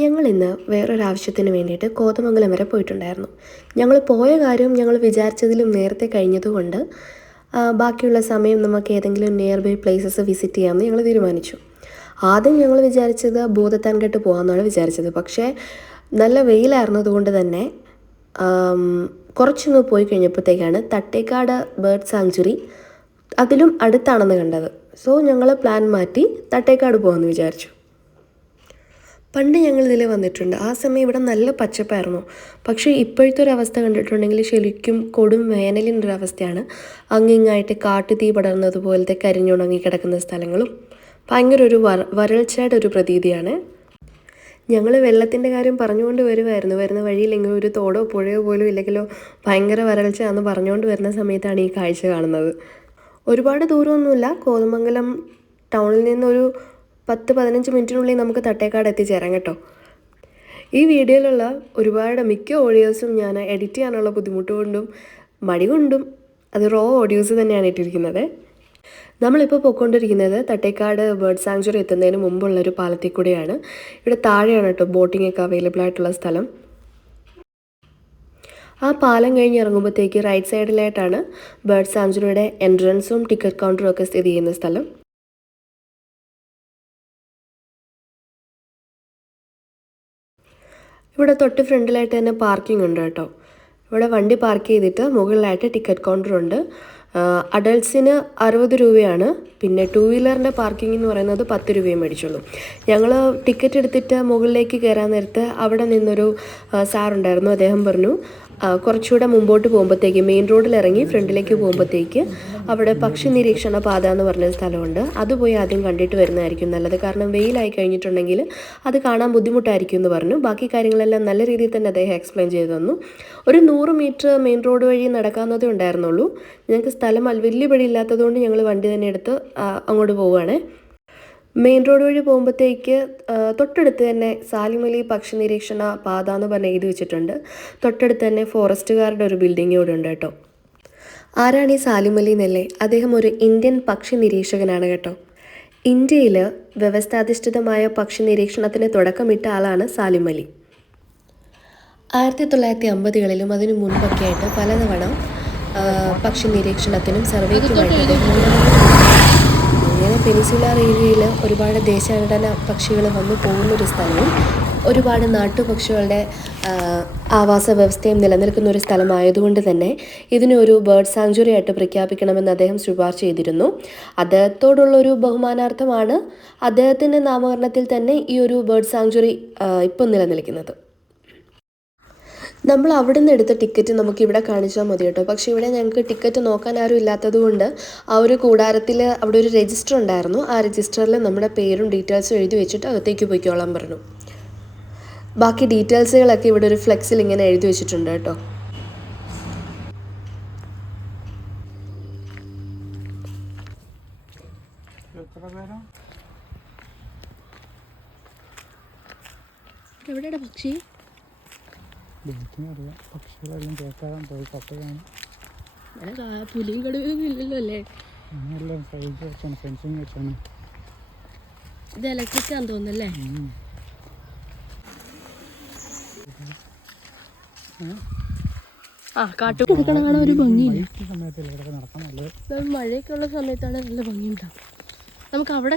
ഞങ്ങളിന്ന് വേറൊരാവശ്യത്തിന് വേണ്ടിയിട്ട് കോതമംഗലം വരെ പോയിട്ടുണ്ടായിരുന്നു. ഞങ്ങൾ പോയ കാര്യം ഞങ്ങൾ വിചാരിച്ചതിലും നേരത്തെ കഴിഞ്ഞതുകൊണ്ട് ബാക്കിയുള്ള സമയം നമുക്ക് ഏതെങ്കിലും നിയർ ബൈ പ്ലേസസ് വിസിറ്റ് ചെയ്യാമെന്ന് ഞങ്ങൾ തീരുമാനിച്ചു. ആദ്യം ഞങ്ങൾ വിചാരിച്ചത് ഭൂതത്താൻകെട്ട് പോകാമെന്നാണ് വിചാരിച്ചത്. പക്ഷേ നല്ല വെയിലായിരുന്നതുകൊണ്ട് തന്നെ കുറച്ചൊന്ന് പോയി കഴിഞ്ഞപ്പോഴത്തേക്കാണ് തട്ടേക്കാട് ബേർഡ് സാങ്ച്വറി അതിലും അടുത്താണെന്ന് കണ്ടത്. സോ ഞങ്ങൾ പ്ലാൻ മാറ്റി തട്ടേക്കാട് പോകാമെന്ന് വിചാരിച്ചു. പണ്ട് ഞങ്ങൾ ഇതിൽ വന്നിട്ടുണ്ട്. ആ സമയം ഇവിടെ നല്ല പച്ചപ്പായിരുന്നു. പക്ഷേ ഇപ്പോഴത്തെ ഒരു അവസ്ഥ കണ്ടിട്ടുണ്ടെങ്കിൽ ശരിക്കും കൊടും വേനലിൻ്റെ ഒരു അവസ്ഥയാണ്. അങ്ങിങ്ങായിട്ട് കാട്ടുതീ പടർന്നതുപോലത്തെ കരിഞ്ഞുണങ്ങി കിടക്കുന്ന സ്ഥലങ്ങളും ഭയങ്കര ഒരു വരൾച്ചയുടെ ഒരു പ്രതീതിയാണ്. ഞങ്ങൾ വെള്ളത്തിൻ്റെ കാര്യം പറഞ്ഞുകൊണ്ട് വരുന്ന വഴിയിലെങ്കിലും ഒരു തോടോ പുഴയോ പോലും ഇല്ലെങ്കിലോ ഭയങ്കര വരൾച്ച എന്ന് പറഞ്ഞുകൊണ്ട് വരുന്ന സമയത്താണ് ഈ കാഴ്ച കാണുന്നത്. ഒരുപാട് ദൂരമൊന്നുമില്ല. കോതമംഗലം ടൗണിൽ നിന്നൊരു 10-15 മിനിറ്റിനുള്ളിൽ നമുക്ക് തട്ടേക്കാട് എത്തിച്ചേരാം കേട്ടോ. ഈ വീഡിയോയിലുള്ള മിക്ക ഓഡിയോസും ഞാൻ എഡിറ്റ് ചെയ്യാനുള്ള ബുദ്ധിമുട്ട് കൊണ്ടും മടി കൊണ്ടും അത് റോ ഓഡിയോസ് തന്നെയാണ് ഇട്ടിരിക്കുന്നത്. നമ്മളിപ്പോൾ പോയിക്കൊണ്ടിരിക്കുന്നത് തട്ടേക്കാട് ബേർഡ് സാങ്ച്വറി എത്തുന്നതിന് മുമ്പുള്ളൊരു പാലത്തിൽ കൂടെയാണ്. ഇവിടെ താഴെയാണ് കേട്ടോ ബോട്ടിംഗ് ഒക്കെ അവൈലബിൾ ആയിട്ടുള്ള സ്ഥലം. ആ പാലം കഴിഞ്ഞ് ഇറങ്ങുമ്പോഴത്തേക്ക് റൈറ്റ് സൈഡിലായിട്ടാണ് ബേർഡ് സാങ്ച്വറിയുടെ എൻട്രൻസും ടിക്കറ്റ് കൗണ്ടറും ഒക്കെ സ്ഥിതി ചെയ്യുന്ന സ്ഥലം. ഇവിടെ തൊട്ട് ഫ്രണ്ടിലായിട്ട് തന്നെ പാർക്കിംഗ് ഉണ്ട് കേട്ടോ. ഇവിടെ വണ്ടി പാർക്ക് ചെയ്തിട്ട് മുകളിലായിട്ട് ടിക്കറ്റ് കൗണ്ടറുണ്ട്. അഡൾട്ട്സിന് 60 രൂപയാണ്. പിന്നെ 2 വീലറിൻ്റെ പാർക്കിംഗ് എന്ന് പറയുന്നത് 10 രൂപയെ മേടിച്ചുള്ളൂ. ഞങ്ങൾ ടിക്കറ്റ് എടുത്തിട്ട് മുകളിലേക്ക് കയറാൻ നേരത്ത് അവിടെ നിന്നൊരു സാറുണ്ടായിരുന്നു. അദ്ദേഹം പറഞ്ഞു കുറച്ചുകൂടെ മുമ്പോട്ട് പോകുമ്പോഴത്തേക്ക് മെയിൻ റോഡിൽ ഇറങ്ങി ഫ്രണ്ടിലേക്ക് പോകുമ്പോഴത്തേക്ക് അവിടെ പക്ഷി നിരീക്ഷണ പാത എന്ന് പറഞ്ഞ സ്ഥലമുണ്ട്. അത് പോയി ആദ്യം കണ്ടിട്ട് വരുന്നതായിരിക്കും നല്ലത്. കാരണം വെയിലായി കഴിഞ്ഞിട്ടുണ്ടെങ്കിൽ അത് കാണാൻ ബുദ്ധിമുട്ടായിരിക്കും എന്ന് പറഞ്ഞു. ബാക്കി കാര്യങ്ങളെല്ലാം നല്ല രീതിയിൽ തന്നെ അദ്ദേഹം എക്സ്പ്ലെയിൻ ചെയ്തു തന്നു. ഒരു 100 മീറ്റർ മെയിൻ റോഡ് വഴി നടക്കാവുന്നതേ ഉണ്ടായിരുന്നുള്ളൂ. ഞങ്ങൾക്ക് സ്ഥലം വലിയ പടി ഇല്ലാത്തതുകൊണ്ട് ഞങ്ങൾ വണ്ടി തന്നെ എടുത്ത് അങ്ങോട്ട് പോവുകയാണ്. മെയിൻ റോഡ് വഴി പോകുമ്പോഴത്തേക്ക് തൊട്ടടുത്ത് തന്നെ സാലിമലി പക്ഷി നിരീക്ഷണ പാത എന്ന് പറഞ്ഞ് എഴുതി വെച്ചിട്ടുണ്ട്. തൊട്ടടുത്ത് തന്നെ ഫോറസ്റ്റുകാരുടെ ഒരു ബിൽഡിംഗ് കൂടെ ഉണ്ട് കേട്ടോ. ആരാണ് ഈ സാലിമലി എന്നല്ലേ? അദ്ദേഹം ഒരു ഇന്ത്യൻ പക്ഷി നിരീക്ഷകനാണ് കേട്ടോ. ഇന്ത്യയിൽ വ്യവസ്ഥാധിഷ്ഠിതമായ പക്ഷി നിരീക്ഷണത്തിന് തുടക്കമിട്ട ആളാണ് സാലിമലി. 1950കളിലും അതിനു മുൻപൊക്കെ ആയിട്ട് പലതവണ പക്ഷി നിരീക്ഷണത്തിനും സർവേക്കുമായിട്ട് അങ്ങനെ പെനിൻസുലാർ ഏരിയയിൽ ഒരുപാട് ദേശാടന പക്ഷികൾ വന്നു പോകുന്നൊരു സ്ഥലവും ഒരുപാട് നാട്ടുപക്ഷികളുടെ ആവാസ വ്യവസ്ഥയും നിലനിൽക്കുന്ന ഒരു സ്ഥലമായതുകൊണ്ട് തന്നെ ഇതിനൊരു ബേർഡ് സാങ്ച്വറി ആയിട്ട് പ്രഖ്യാപിക്കണമെന്ന് അദ്ദേഹം ശുപാർശ ചെയ്തിരുന്നു. അദ്ദേഹത്തോടുള്ളൊരു ബഹുമാനാർത്ഥമാണ് അദ്ദേഹത്തിൻ്റെ നാമകരണത്തിൽ തന്നെ ഈ ഒരു ബേർഡ് സാങ്ച്വറി ഇപ്പം നിലനിൽക്കുന്നത്. നമ്മൾ അവിടെ നിന്ന് എടുത്ത ടിക്കറ്റ് നമുക്കിവിടെ കാണിച്ചാൽ മതി കേട്ടോ. പക്ഷേ ഇവിടെ ഞങ്ങൾക്ക് ടിക്കറ്റ് നോക്കാൻ ആരും ഇല്ലാത്തത് കൊണ്ട് ആ ഒരു കൂടാരത്തിൽ അവിടെ ഒരു രജിസ്റ്റർ ഉണ്ടായിരുന്നു. ആ രജിസ്റ്ററിൽ നമ്മുടെ പേരും ഡീറ്റെയിൽസും എഴുതി വെച്ചിട്ട് അകത്തേക്ക് പോയിക്കോളാൻ പറഞ്ഞു. ബാക്കി ഡീറ്റെയിൽസുകളൊക്കെ ഇവിടെ ഒരു ഫ്ലെക്സിൽ ഇങ്ങനെ എഴുതി വെച്ചിട്ടുണ്ട് കേട്ടോ. എവിടെയാണ് പക്ഷി? പുലിയും കടുവയൊന്നും ഇല്ലല്ലോ അല്ലേ? ഇത് ഇലക്ട്രിക് ആണെന്ന് തോന്നുന്നല്ലേ? കാട്ടു എടുക്കണ കാണാൻ ഒരു ഭംഗിയില്ല. മഴയൊക്കെ ഉള്ള സമയത്താണ് നല്ല ഭംഗിയുണ്ടാവും. നമുക്ക് അവിടെ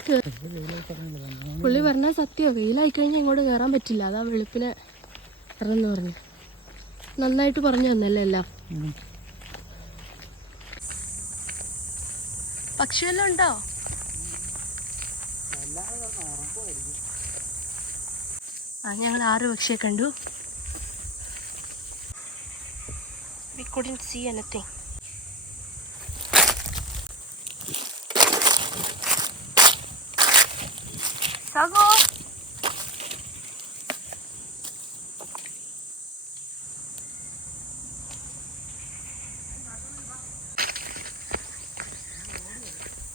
പുള്ളി പറഞ്ഞാൽ സത്യമോ, വെയിലായി കഴിഞ്ഞാൽ ഇങ്ങോട്ട് കയറാൻ പറ്റില്ല. അതാ വെളുപ്പിനെ ഇറന്ന് പറഞ്ഞു. നന്നായിട്ട് പറഞ്ഞു തന്നല്ലേ എല്ലാം. പക്ഷി വല്ലതും ഉണ്ടോ? ഞങ്ങൾ 6 പക്ഷിയെ കണ്ടു. We couldn't see anything. Sago.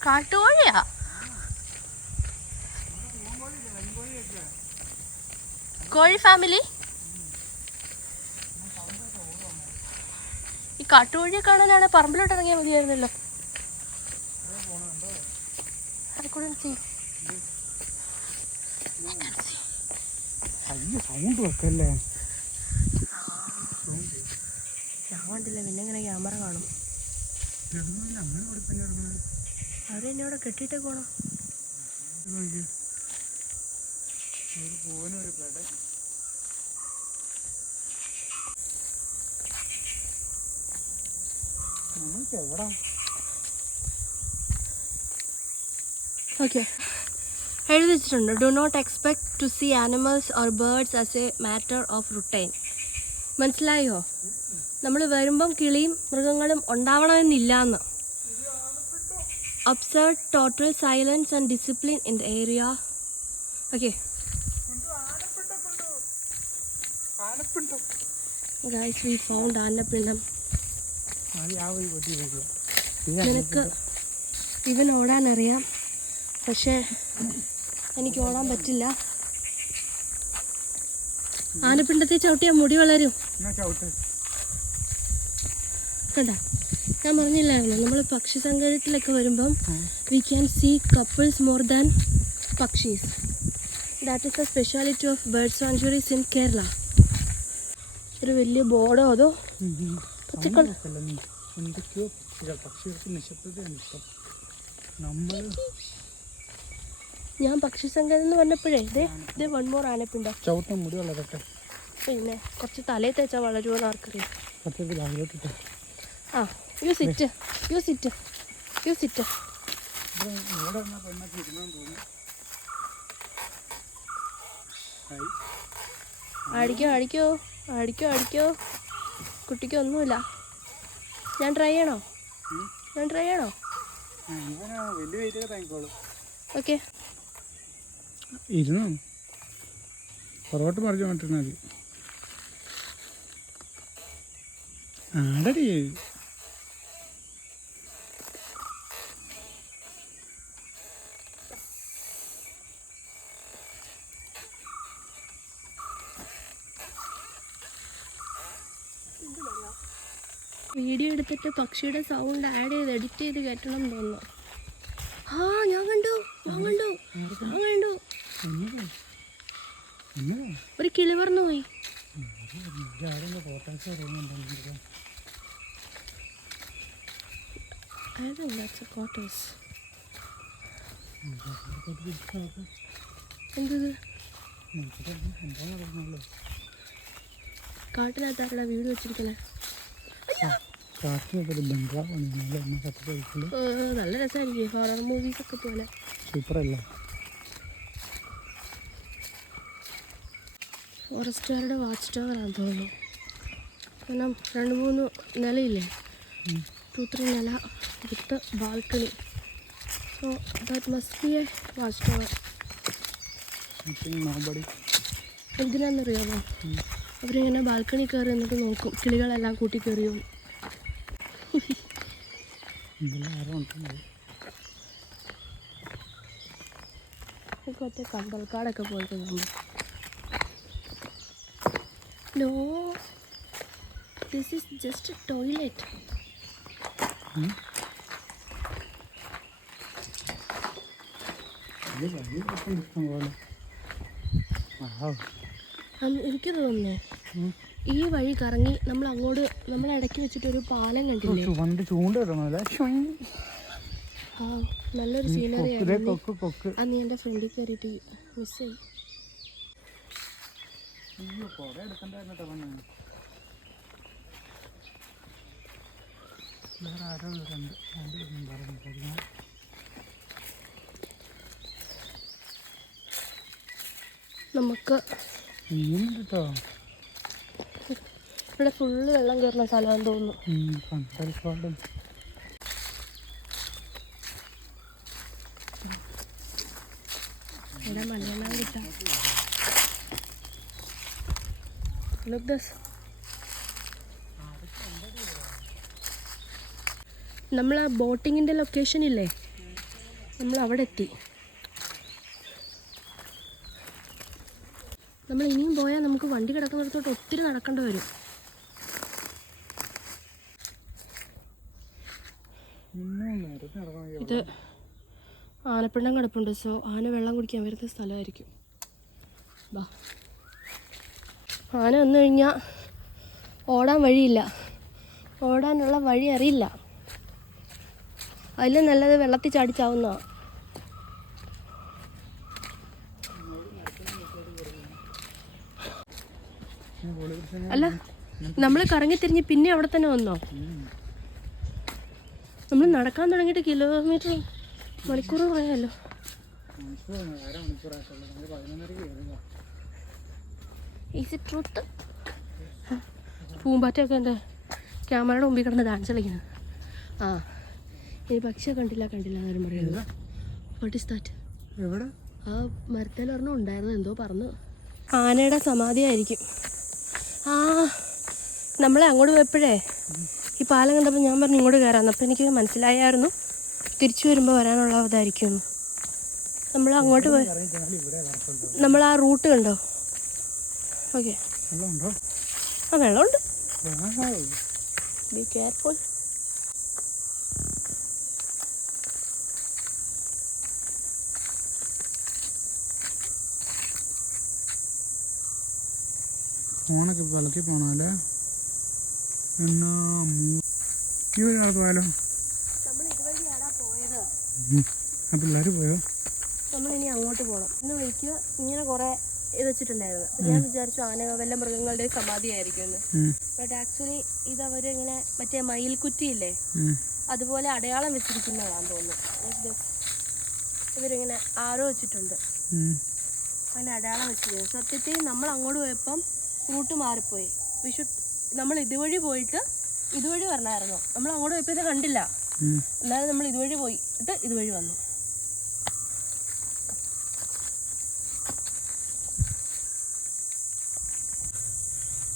കാട്ടുകോഴിയാ? കോഴി ഫാമിലി? ഈ കാട്ടുകോഴിയെ കാണാനാണ് പറമ്പിലോട്ട് ഇറങ്ങിയാൽ മതിയായിരുന്നല്ലോ. I couldn't see. I can see. അയ്യോ സൗണ്ട് വെക്കല്ലേ. ഞാൻ കണ്ടില്ല, പിന്നെ ഇങ്ങനെ ക്യാമറ കാണും. അവരെന്നെ ഇവിടെ കെട്ടിയിട്ടേ പോണം. നമ്മൾക്ക് എവിടാ? ഓക്കെ, എഴുതി വെച്ചിട്ടുണ്ട്, do not expect to see animals or birds as a matter of routine. മനസ്സിലായോ? നമ്മൾ വരുമ്പം കിളിയും മൃഗങ്ങളും ഉണ്ടാവണമെന്നില്ല എന്ന്. Observe total silence and discipline in the area. Okay guys, we found ആനപ്പിണ്ടം. നിനക്ക് ഇവൻ ഓടാനറിയാം, പക്ഷേ എനിക്ക് ഓടാൻ പറ്റില്ല. ആനപ്പിണ്ടത്തെ ചവിട്ടിയാൽ മുടി വളരും. കണ്ട, ഞാൻ പറഞ്ഞില്ലായിരുന്നു, നമ്മൾ പക്ഷി സങ്കേതത്തിലൊക്കെ വരുമ്പം we can see couples more than പക്ഷീസ്. That is the speciality of bird sanctuaries in Kerala. ഒരു വലിയ ബോർഡോ അതോ പച്ചക്കളർ. എന്തൊക്കെയോ പക്ഷികൾക്ക് നിശബ്ദതയാണ് ഇഷ്ടം. നമ്മൾ ഞാൻ പക്ഷി സങ്കേതം എന്ന് പറഞ്ഞപ്പോഴേ ഇതേ വൺ മോർ ആനപ്പിണ്ടോ. ചവിട്ടാൻ മുടി വളരട്ടെ. പിന്നെ കുറച്ച് തലയിൽ തേച്ചാൽ വളരുമോന്ന് ആർക്കറിയാം. കുറച്ച് ബാഗിലോട്ടിട്ട്. ആ, you sit, you sit, you sit. ഇവിടെ പെണ്ണൊക്കെ ഇരുന്നാന്ന് തോന്നുന്നു. അടിക്കോ അടിക്കോ അടിക്കോ അടിക്കോ. കുട്ടിക്ക് ഒന്നുമില്ല. ഞാൻ ട്രൈ ചെയ്യണോ? ഞാൻ ട്രൈ ചെയ്യണോ? വലിയ വെയിറ്റ് താങ്ങിക്കോളൂ. ഓക്കെ, ഇരുന്നോ, പുറകോട്ട് മറിച്ച് മാറ്റുന്ന മതി. ആടടി. വീഡിയോ എടുത്തിട്ട് പക്ഷിയുടെ സൗണ്ട് ആഡ് ചെയ്ത് എഡിറ്റ് ചെയ്ത് കയറ്റണം എന്ന് തോന്നുന്നു. ആ, ഞാൻ കണ്ടു, ഞാൻ കണ്ടു, ഞാൻ കണ്ടു. ഒരു കിളി പറന്നു പോയി. എന്തത്? കാട്ടിനകത്താരുടെ വീട് വെച്ചിരിക്കണേ. നല്ല രസമായിരിക്കും, ഹൊറർ മൂവീസ് ഒക്കെ പോലെ. സൂപ്പറല്ലേ? ഫോറസ്റ്റുകാരുടെ വാച്ച് ടവറാണെന്ന് തോന്നുന്നു. കാരണം 2-3 നിലയില്ലേ, 2-3 നില with balcony. So that must be a watch tower. എന്തിനാണെന്നറിയാമോ? അവരിങ്ങനെ ബാൽക്കണി കയറി എന്നിട്ട് നോക്കും കിളികളെല്ലാം കൂട്ടി കയറിയോ. മറ്റേ കണ്ടൽക്കാടൊക്കെ പോയിട്ട് നമ്മൾ no, this is just a toilet. എനിക്ക് തോന്നുന്നു ഈ വഴി കറങ്ങി നമ്മൾ അങ്ങോട്ട്, നമ്മൾ ഇടയ്ക്ക് വെച്ചിട്ട് ഒരു പാലം കണ്ടില്ലേ? ആ, നല്ലൊരു സീനറി ആയിരുന്നു. അത് നീ എൻ്റെ ഫ്രണ്ടിൽ കയറിയിട്ട് മിസ് ചെയ്യും. നമുക്ക് ഇവിടെ ഫുള്ള് വെള്ളം കയറുന്ന സ്ഥലമാണെന്ന് തോന്നുന്നു. ഇവിടെ മലയാളം കിട്ടാം. Look this. നമ്മൾ ആ ബോട്ടിങ്ങിൻ്റെ ലൊക്കേഷൻ ഇല്ലേ, നമ്മൾ അവിടെ എത്തി. നമ്മൾ ഇനിയും പോയാൽ നമുക്ക് വണ്ടി കിടക്കുന്നിടത്തോട്ട് ഒത്തിരി നടക്കേണ്ടി വരും. ഇത് ആനപ്പിണ്ടം കിടപ്പുണ്ട്. സോ ആന വെള്ളം കുടിക്കാൻ വരുന്ന സ്ഥലമായിരിക്കും. ബാ. ആന വന്നു കഴിഞ്ഞാൽ ഓടാൻ വഴിയില്ല, ഓടാനുള്ള വഴി അറിയില്ല. അതിൽ നല്ലത് വെള്ളത്തിൽ ചാടിച്ചാവുന്നതാണ്. അല്ല, നമ്മൾ കറങ്ങിത്തിരിഞ്ഞ് പിന്നെ അവിടെ തന്നെ വന്നോ? നമ്മൾ നടക്കാൻ തുടങ്ങിയിട്ട് കിലോമീറ്റർ മണിക്കൂർ പറയാമല്ലോ. Is it truth? പൂമ്പാറ്റയൊക്കെ എൻ്റെ ക്യാമറയുടെ മുമ്പിൽ കിടന്ന് ഡാൻസ് കളിക്കുന്നത്. ആ, ഈ പക്ഷിയെ കണ്ടില്ല എന്നാരും പറയുന്നത്. What is that? എവിടെ? ആ മരത്തേലൊരെണ്ണം ഉണ്ടായിരുന്നു, എന്തോ പറഞ്ഞു. ആനയുടെ സമാധിയായിരിക്കും. ആ, നമ്മളെ അങ്ങോട്ട് പോയപ്പോഴേ ഈ പാലം കണ്ടപ്പോൾ ഞാൻ പറഞ്ഞു ഇങ്ങോട്ട് കയറാമെന്ന്. അപ്പോൾ എനിക്ക് മനസ്സിലായായിരുന്നു തിരിച്ചു വരുമ്പോൾ വരാനുള്ള ഇതായിരിക്കും. നമ്മൾ അങ്ങോട്ട് പോയി, നമ്മൾ ആ റൂട്ട് കണ്ടോ? ഓക്കെ, ആ വെള്ളമുണ്ട്. Be careful. ഫോണൊക്കെ വിളക്കി പോണല്ലേ എന്നാ ഈ വഴിയാത്ത പോയാലോ? നമ്മൾ ഇതുവഴിയാടാ പോയത്. പിള്ളേർ പോയോ? നമ്മളിനി അങ്ങോട്ട് പോകണം. ഇന്ന് വഴിക്ക് ഇങ്ങനെ കുറേ ഇത് വെച്ചിട്ടുണ്ടായിരുന്നു. അപ്പം ഞാൻ വിചാരിച്ചു ആന വല്ല മൃഗങ്ങളുടെ സമാധിയായിരിക്കും എന്ന്. ബട്ട് ആക്ച്വലി ഇത് ഇങ്ങനെ മറ്റേ മയിൽക്കുറ്റിയില്ലേ, അതുപോലെ അടയാളം വെച്ചിരിക്കുന്നതാണെന്ന് തോന്നുന്നു. ഇവരിങ്ങനെ ആരോ വെച്ചിട്ടുണ്ട്, അങ്ങനെ അടയാളം വെച്ചിരിക്കുന്നു. സത്യത്തിൽ നമ്മൾ അങ്ങോട്ട് പോയപ്പം റൂട്ട് മാറിപ്പോയി. നമ്മൾ ഇതുവഴി പോയിട്ട് ഇതുവഴി വരണമായിരുന്നു. നമ്മൾ അങ്ങോട്ട് പോയപ്പോൾ ഇത് കണ്ടില്ല. എന്നാലും നമ്മൾ ഇതുവഴി പോയിട്ട് ഇതുവഴി വന്നു.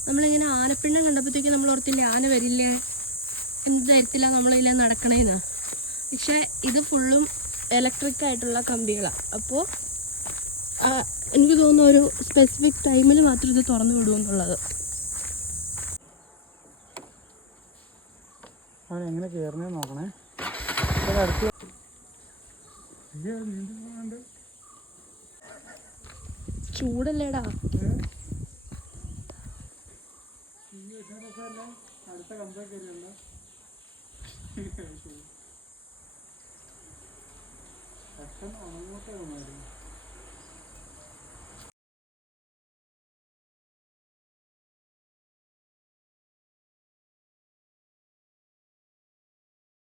നമ്മളിങ്ങനെ ആനപ്പിണ്ണം കണ്ടപ്പോഴത്തേക്ക് നമ്മൾ ഓർത്തില്ലേ ആന വരില്ലേ, എന്ത് തരത്തില്ല നമ്മളില്ല നടക്കണേന്ന്. പക്ഷെ ഇത് ഫുള്ളും ഇലക്ട്രിക് ആയിട്ടുള്ള കമ്പികളാണ്. അപ്പോൾ എനിക്ക് തോന്നുന്നു ഒരു സ്പെസിഫിക് ടൈമിൽ മാത്രം ഇത് തുറന്നു വിടുമെന്നുള്ളത്. അവനെങ്ങനെ കയറുന്നേ നോക്കണേ. ചൂടല്ലേടാ. അടുത്ത കമ്പൊക്കെ പെട്ടെന്ന് ഉണങ്ങോട്ടേ വന്നായിരുന്നു.